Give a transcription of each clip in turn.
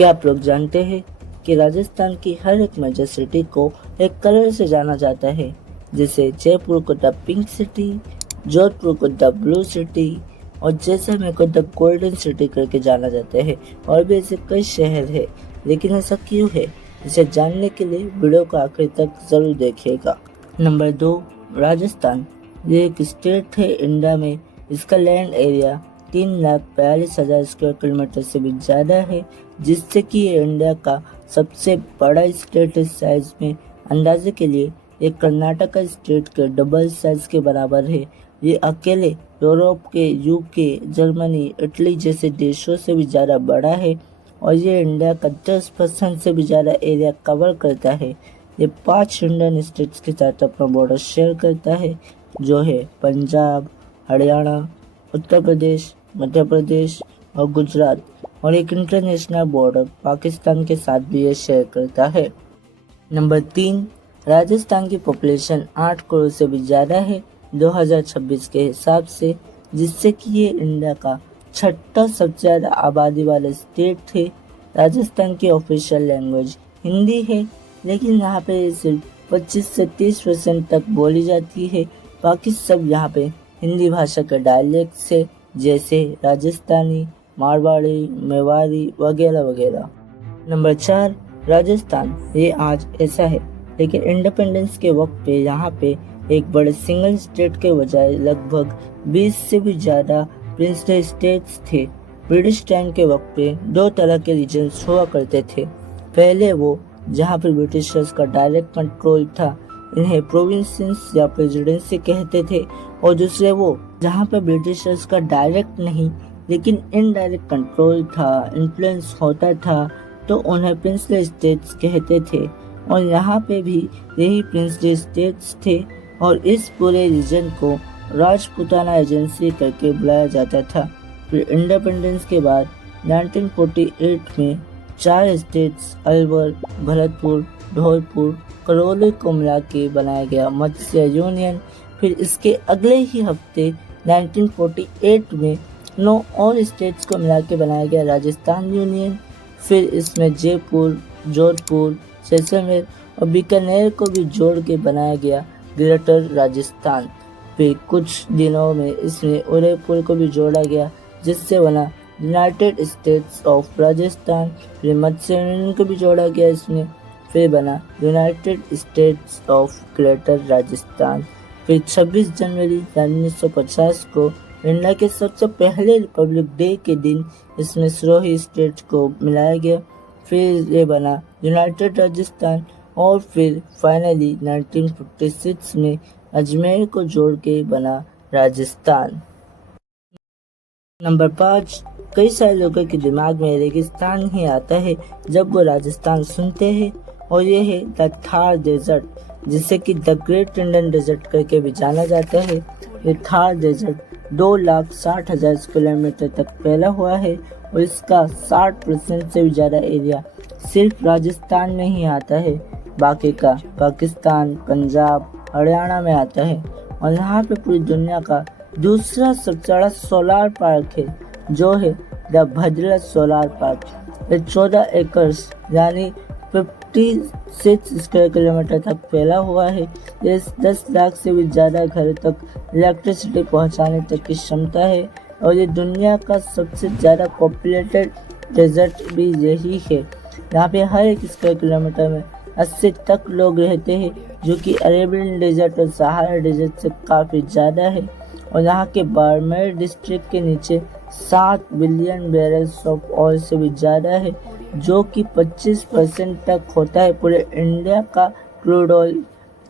क्या आप लोग जानते हैं कि राजस्थान की हर एक मेजर सिटी को एक कलर से जाना जाता है, जैसे जयपुर को द पिंक सिटी, जोधपुर को द ब्लू सिटी और जैसलमेर को द गोल्डन सिटी करके जाना जाता है। और भी ऐसे कई शहर है, लेकिन ऐसा क्यों है, इसे जानने के लिए वीडियो को आखिर तक जरूर देखिएगा। नंबर 2, राजस्थान। ये एक स्टेट है इंडिया में। इसका लैंड एरिया 3,42,000 स्क्वायर किलोमीटर से भी ज़्यादा है, जिससे कि ये इंडिया का सबसे बड़ा स्टेट है साइज में। अंदाजे के लिए ये कर्नाटक स्टेट के डबल साइज के बराबर है। ये अकेले यूरोप के यूके, जर्मनी, इटली जैसे देशों से भी ज़्यादा बड़ा है और ये इंडिया का 10% से भी ज़्यादा एरिया कवर करता है। ये 5 इंडियन स्टेट्स के साथ अपना बॉर्डर शेयर करता है, जो है पंजाब, हरियाणा, उत्तर प्रदेश, मध्य प्रदेश और गुजरात, और एक इंटरनेशनल बॉर्डर पाकिस्तान के साथ भी ये शेयर करता है। नंबर 3, राजस्थान की पॉपुलेशन 8 करोड़ से भी ज़्यादा है 2026 के हिसाब से, जिससे कि ये इंडिया का 6ठा सबसे ज़्यादा आबादी वाला स्टेट है। राजस्थान की ऑफिशियल लैंग्वेज हिंदी है, लेकिन यहाँ पे सिर्फ 25 से 30% तक बोली जाती है। बाकी सब यहाँ पे हिंदी भाषा के डायलेक्ट्स है, जैसे राजस्थानी, मारवाड़ी, मेवाड़ी वगैरह वगैरह। नंबर 4, राजस्थान। ये आज ऐसा है, लेकिन इंडिपेंडेंस के वक्त पे यहाँ पे एक बड़े सिंगल स्टेट के बजाय लगभग 20 से भी ज़्यादा प्रिंसली स्टेट्स थे। ब्रिटिश टाइम के वक्त पे 2 तरह के रीजन्स हुआ करते थे। पहले वो जहाँ पे ब्रिटिशर्स का डायरेक्ट कंट्रोल था, इन्हें प्रोविंसेस या प्रेसिडेंसी कहते थे, और दूसरे वो जहाँ पे ब्रिटिशर्स का डायरेक्ट नहीं लेकिन इनडायरेक्ट कंट्रोल था, इन्फ्लुएंस होता था, तो उन्हें प्रिंसली स्टेट्स कहते थे। और यहाँ पे भी यही प्रिंसली स्टेट्स थे, और इस पूरे रीजन को राजपूताना एजेंसी करके बुलाया जाता था। फिर इंडिपेंडेंस के बाद 1948 में 4 स्टेट्स अलवर, भरतपुर, धौलपुर, करौली को मिला के बनाया गया मत्स्य यूनियन। फिर इसके अगले ही हफ्ते 1948 में 9 और स्टेट्स को मिला के बनाया गया राजस्थान यूनियन। फिर इसमें जयपुर, जोधपुर, जैसलमेर और बीकानेर को भी जोड़ के बनाया गया ग्रेटर राजस्थान। फिर कुछ दिनों में इसमें उदयपुर को भी जोड़ा गया, जिससे बना यूनाइटेड स्टेट्स ऑफ राजस्थान। फिर मत्स्य यूनियन को भी जोड़ा गया इसमें, फिर बना United states of greater Rajasthan. फिर 26 जनवरी 1950 को इंडिया के सबसे पहले रिपब्लिक डे के दिन इसमें सिरोही स्टेट को मिलाया गया। फिर ये बना यूनाइटेड राजस्थान, और फिर फाइनली 1956 में अजमेर को जोड़ के बना राजस्थान। नंबर 5, कई सारे लोगों के दिमाग में रेगिस्तान ही आता है जब वो राजस्थान सुनते हैं, और ये है द थार डेजर्ट, जिसे कि द ग्रेट इंडियन डेजर्ट करके भी जाना जाता है। ये थार डेजर्ट 2,60,000 किलोमीटर तक फैला हुआ है, और इसका 60% से भी ज़्यादा एरिया सिर्फ राजस्थान में ही आता है। बाकी का पाकिस्तान, पंजाब, हरियाणा में आता है। और यहाँ पे पूरी दुनिया का दूसरा सबसे बड़ा सोलार पार्क है, जो है द भद्रा सोलार पार्क। ये 14 एकर्स यानी 56 स्क्वायर किलोमीटर तक फैला हुआ है। ये 10 लाख से भी ज़्यादा घर तक इलेक्ट्रिसिटी पहुँचाने तक की क्षमता है, और ये दुनिया का सबसे ज़्यादा पॉपुलेटेड डेजर्ट भी यही है। यहाँ पे हर एक स्क्वायर किलोमीटर में 80 तक लोग रहते हैं, जो कि अरेबियन डेजर्ट और सहारा डेजर्ट से काफ़ी ज़्यादा है। और यहाँ के बाड़मेर डिस्ट्रिक्ट के नीचे 7 बिलियन बैरल्स ऑफ ऑयल से भी ज़्यादा है, जो कि 25% तक होता है पूरे इंडिया का क्रूड ऑयल।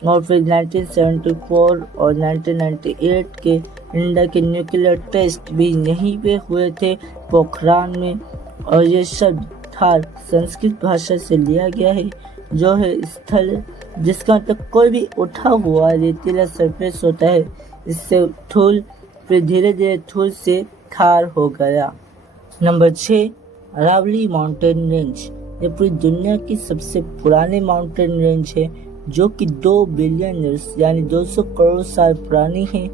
और फिर 1974 और 1998 के इंडिया के न्यूक्लियर टेस्ट भी यहीं पे हुए थे, पोखरान में। और ये शब्द थार संस्कृत भाषा से लिया गया है, जो है स्थल, जिसका मतलब कोई भी उठा हुआ रेतीला सरफेस होता है। इससे थूल, फिर धीरे धीरे थूल से थार हो गया। नंबर 6, अरावली माउंटेन रेंज। ये पूरी दुनिया की सबसे पुरानी माउंटेन रेंज है, जो कि 2 बिलियन ईयर्स यानी 200 करोड़ साल पुरानी है।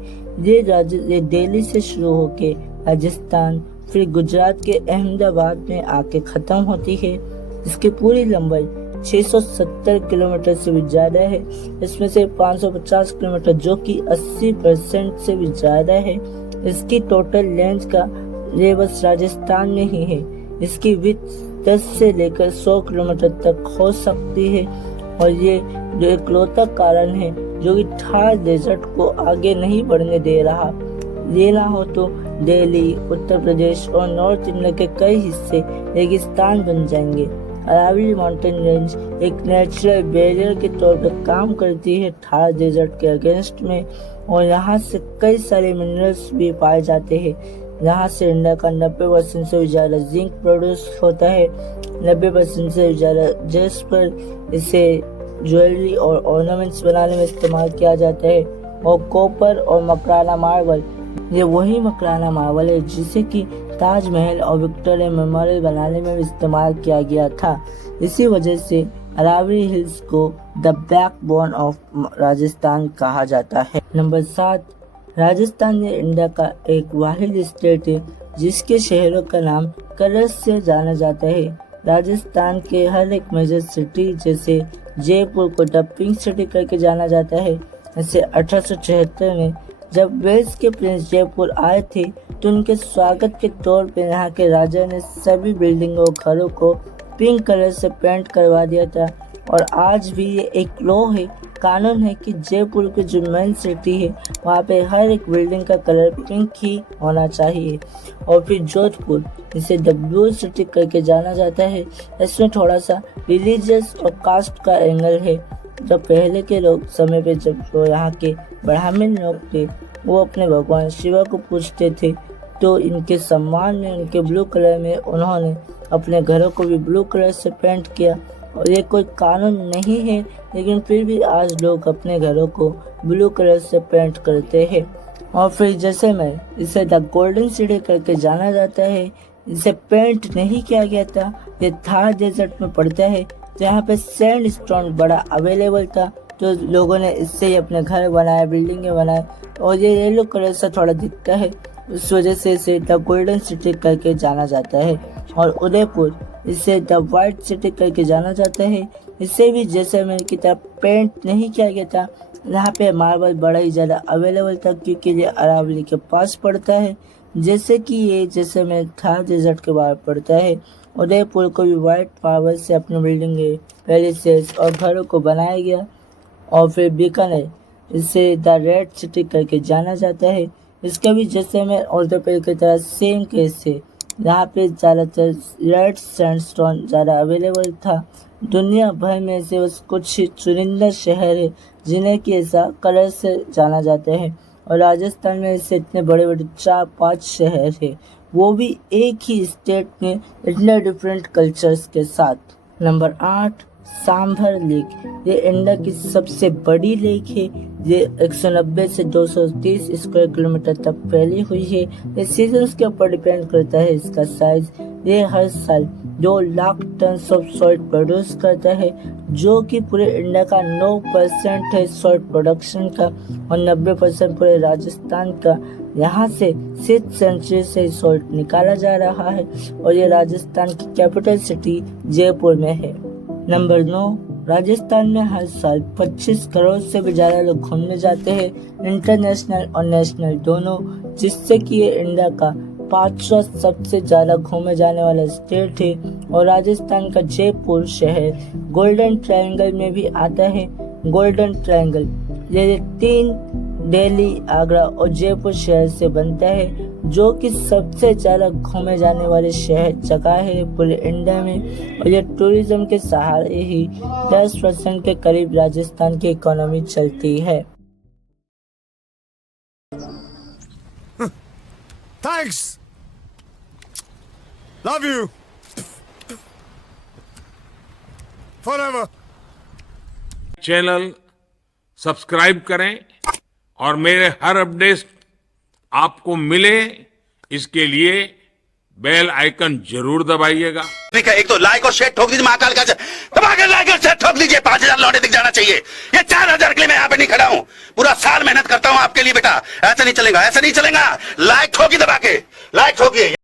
ये दिल्ली से शुरू होकर राजस्थान, फिर गुजरात के अहमदाबाद में आके खत्म होती है। इसकी पूरी लंबाई 670 किलोमीटर से भी ज्यादा है। इसमें से 550 किलोमीटर जो कि 80% से भी ज्यादा है। इसकी टोटल लेंथ का ये बस राजस्थान में ही है। इसकी विड्थ 10 से लेकर 100 किलोमीटर तक हो सकती है और ये जो इकलौता कारण है जो कि थार डेजर्ट को आगे नहीं बढ़ने दे रहा। ये ना हो तो दिल्ली, उत्तर प्रदेश और नॉर्थ इंडिया के कई हिस्से रेगिस्तान बन जाएंगे। अरावली माउंटेन रेंज एक नेचुरल बैरियर के तौर पर काम करती है थार डेजर्ट के अगेंस्ट में और यहाँ से कई सारे मिनरल्स भी पाए जाते हैं। यहाँ से इंडिया का 90% से भी ज्यादा जिंक प्रोड्यूस होता है, 90% से भी ज्यादा जेस्पर इसे ज्वेलरी और ऑर्नामेंट्स बनाने में इस्तेमाल किया जाता है। और कॉपर और मकराना मार्बल, ये वही मकराना मार्बल है जिसे कि ताजमहल और विक्टोरिया मेमोरियल बनाने में इस्तेमाल किया गया था। इसी वजह से अरावली हिल्स को द बैकबोन ऑफ राजस्थान कहा जाता है। नंबर 7, राजस्थान ये इंडिया का एक वाहिद स्टेट है जिसके शहरों का नाम कलर्स से जाना जाता है। राजस्थान के हर एक मेजर सिटी जैसे जयपुर को द पिंक सिटी करके जाना जाता है। ऐसे 1876 में जब वेल्स के प्रिंस जयपुर आए थे तो उनके स्वागत के तौर पर यहाँ के राजा ने सभी बिल्डिंगों और घरों को पिंक कलर से पेंट करवा दिया था। और आज भी ये एक लॉ है, कानून है कि जयपुर की जो मेन सिटी है वहाँ पे हर एक बिल्डिंग का कलर पिंक ही होना चाहिए। और फिर जोधपुर, इसे द ब्लू सिटी करके जाना जाता है। इसमें थोड़ा सा रिलीजियस और कास्ट का एंगल है। जब पहले के लोग समय पे जब जो यहाँ के ब्राह्मण लोग थे वो अपने भगवान शिवा को पूजते थे तो इनके सम्मान में उनके ब्लू कलर में उन्होंने अपने घरों को भी ब्लू कलर से पेंट किया। और ये कोई कानून नहीं है लेकिन फिर भी आज लोग अपने घरों को ब्लू कलर से पेंट करते हैं। और फिर जैसलमेर, इसे द गोल्डन सिटी करके जाना जाता है। इसे पेंट नहीं किया गया था, ये थार डेजर्ट में पड़ता है जहाँ पे सैंड स्टोन बड़ा अवेलेबल था तो लोगों ने इससे ही अपने घर बनाए, बिल्डिंगें बनाए और ये येलो कलर से थोड़ा दिखता है, उस वजह से इसे द गोल्डन सिटी करके जाना जाता है। और उदयपुर, इसे द व्हाइट सिटी करके जाना जाता है। इसे भी जैसलमेर की तरह पेंट नहीं किया गया था। यहाँ पे मार्बल बड़ा ही ज़्यादा अवेलेबल था क्योंकि ये अरावली के पास पड़ता है, जैसे कि ये जैसलमेर थार डेजर्ट के बाहर पड़ता है। उदयपुर को भी व्हाइट मार्बल से अपनी बिल्डिंगें, पैलेसेस और घरों को बनाया गया। और फिर बीकानेर, इसे द रेड सिटी करके जाना जाता है। इसका भी जैसलमेर और उदयपुर की तरह सेम केस है। यहाँ पे ज़्यादातर रेड सैंडस्टोन ज़्यादा अवेलेबल था। दुनिया भर में से बस कुछ चुनिंदा शहर है जिन्हें कि ऐसा कलर से जाना जाता है। और राजस्थान में ऐसे इतने बड़े बड़े 4-5 शहर है, वो भी एक ही स्टेट में इतने डिफरेंट कल्चर्स के साथ। नंबर 8, सांभर लेक, ये इंडिया की सबसे बड़ी लेक है। ये 190 से 230 स्क्वायर किलोमीटर तक फैली हुई है। ये सीजन्स के ऊपर डिपेंड करता है इसका साइज। ये हर साल 2 lakh ton of salt produce करता है जो कि पूरे इंडिया का 9% है सॉल्ट प्रोडक्शन का और 90% पूरे राजस्थान का। यहाँ से 6th सेंचुरी से सॉल्ट निकाला जा रहा है और ये राजस्थान की कैपिटल सिटी जयपुर में है। नंबर 9, राजस्थान में हर साल 25 करोड़ से भी ज्यादा लोग घूमने जाते हैं, इंटरनेशनल और नेशनल दोनों, जिससे कि ये इंडिया का 5वां सबसे ज्यादा घूमे जाने वाला स्टेट है। और राजस्थान का जयपुर शहर गोल्डन ट्रायंगल में भी आता है। गोल्डन ट्रायंगल ये 3 दिल्ली, आगरा और जयपुर शहर से बनता है जो कि सबसे ज्यादा घूमे जाने वाले शहर जगह है पूरे इंडिया में। और ये टूरिज्म के सहारे ही 10% के करीब राजस्थान की इकोनॉमी चलती है। Thanks. Love you. Forever. Channel subscribe करें और मेरे हर अपडेट आपको मिले इसके लिए बेल आइकन जरूर दबाइएगा। एक तो लाइक और शेयर ठोक दीजिए, महाकाल का दबाकर लाइक और शेयर ठोक दीजिए। 5000 लौटे दिख जाना चाहिए। ये 4000 के लिए मैं यहाँ पे नहीं खड़ा हूँ, पूरा साल मेहनत करता हूँ आपके लिए बेटा। ऐसा नहीं चलेगा, ऐसा नहीं चलेगा। लाइक ठोकी दबा के, लाइक ठोकिए।